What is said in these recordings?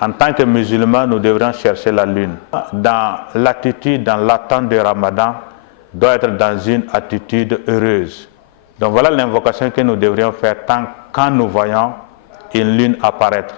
En tant que musulmans, nous devrions chercher la lune. Dans l'attitude, dans l'attente du Ramadan, doit être dans une attitude heureuse. Donc voilà l'invocation que nous devrions faire quand nous voyons une lune apparaître.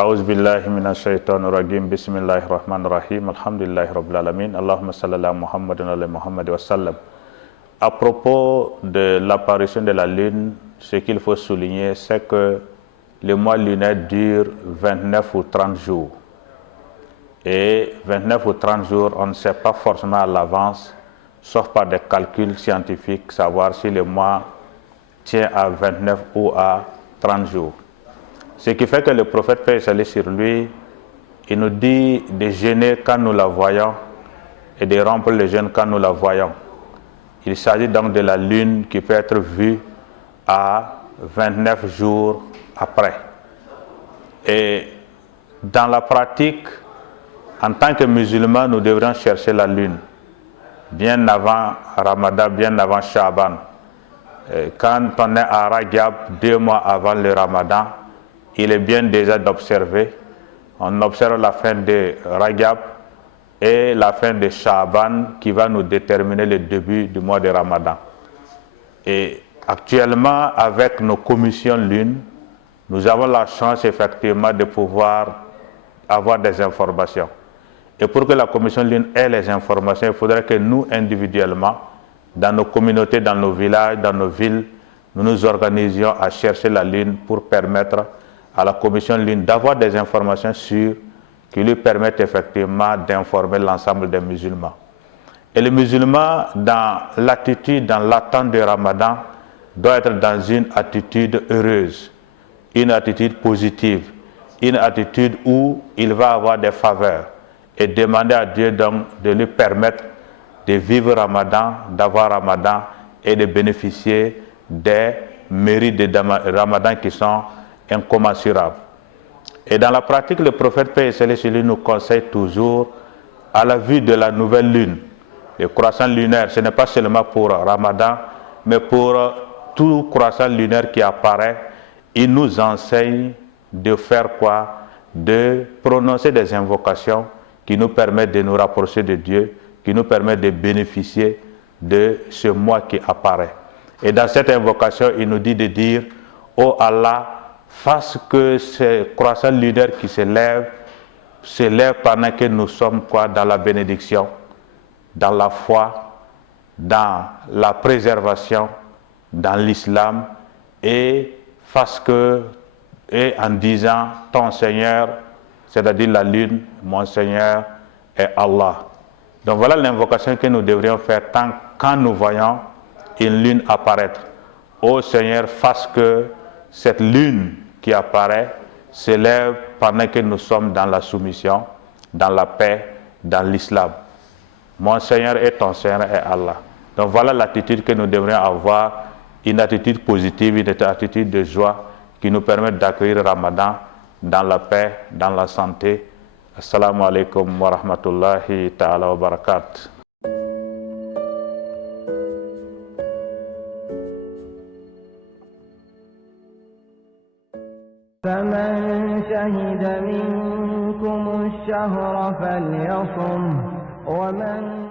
أعوذ بالله من الشيطان الرجيم بسم الله الرحمن الرحيم الحمد لله رب العالمين اللهم صل على محمد وعلى محمد وسلم. À propos de l'apparition de la lune, ce qu'il faut souligner, c'est que le mois lunaire dure 29 ou 30 jours. Et 29 ou 30 jours, on ne sait pas forcément à l'avance, sauf par des calculs scientifiques, savoir si le mois tient à 29 ou à 30 jours. Ce qui fait que le prophète, paix et salut sur lui, il nous dit de jeûner quand nous la voyons et de rompre le jeûne quand nous la voyons. Il s'agit donc de la lune qui peut être vue à 29 jours après. Et dans la pratique, en tant que musulmans, nous devrions chercher la lune bien avant Ramadan, bien avant Shaban. Quand on est à Rajab, 2 mois avant le Ramadan, il est bien déjà d'observer. On observe la fin de Rajab et la fin de Shaban qui va nous déterminer le début du mois de Ramadan. Et actuellement, avec nos commissions lune, nous avons la chance effectivement de pouvoir avoir des informations. Et pour que la commission lune ait les informations, il faudrait que nous, individuellement, dans nos communautés, dans nos villages, dans nos villes, nous nous organisions à chercher la lune pour permettre à la commission lune d'avoir des informations sûres qui lui permettent effectivement d'informer l'ensemble des musulmans. Et le musulman, dans l'attitude, dans l'attente du Ramadan, doit être dans une attitude heureuse, une attitude positive, une attitude où il va avoir des faveurs et demander à Dieu donc de lui permettre de vivre Ramadan, d'avoir Ramadan et de bénéficier des mérites de Ramadan qui sont incommensurables. Et dans la pratique, le prophète paix et salut sur lui nous conseille toujours, à la vue de la nouvelle lune, le croissant lunaire, ce n'est pas seulement pour Ramadan, mais pour tout croissant lunaire qui apparaît, il nous enseigne de faire quoi? De prononcer des invocations qui nous permettent de nous rapprocher de Dieu, qui nous permettent de bénéficier de ce mois qui apparaît. Et dans cette invocation, il nous dit de dire, ô Allah, fasse que ce croissant lunaire qui se lève pendant que nous sommes quoi? Dans la bénédiction, dans la foi, dans la préservation, dans l'islam, et fasse que, et en disant ton Seigneur, c'est-à-dire la lune, mon Seigneur est Allah. Donc voilà l'invocation que nous devrions faire quand nous voyons une lune apparaître. Ô Seigneur, fasse que cette lune qui apparaît s'élève pendant que nous sommes dans la soumission, dans la paix, dans l'islam. Mon Seigneur et ton Seigneur est Allah. Donc voilà l'attitude que nous devrions avoir, une attitude positive, une attitude de joie qui nous permet d'accueillir Ramadan dans la paix, dans la santé. Assalamu alaikum wa rahmatullahi ta'ala wa barakatuh. فمن شهد منكم الشهر فليصم ومن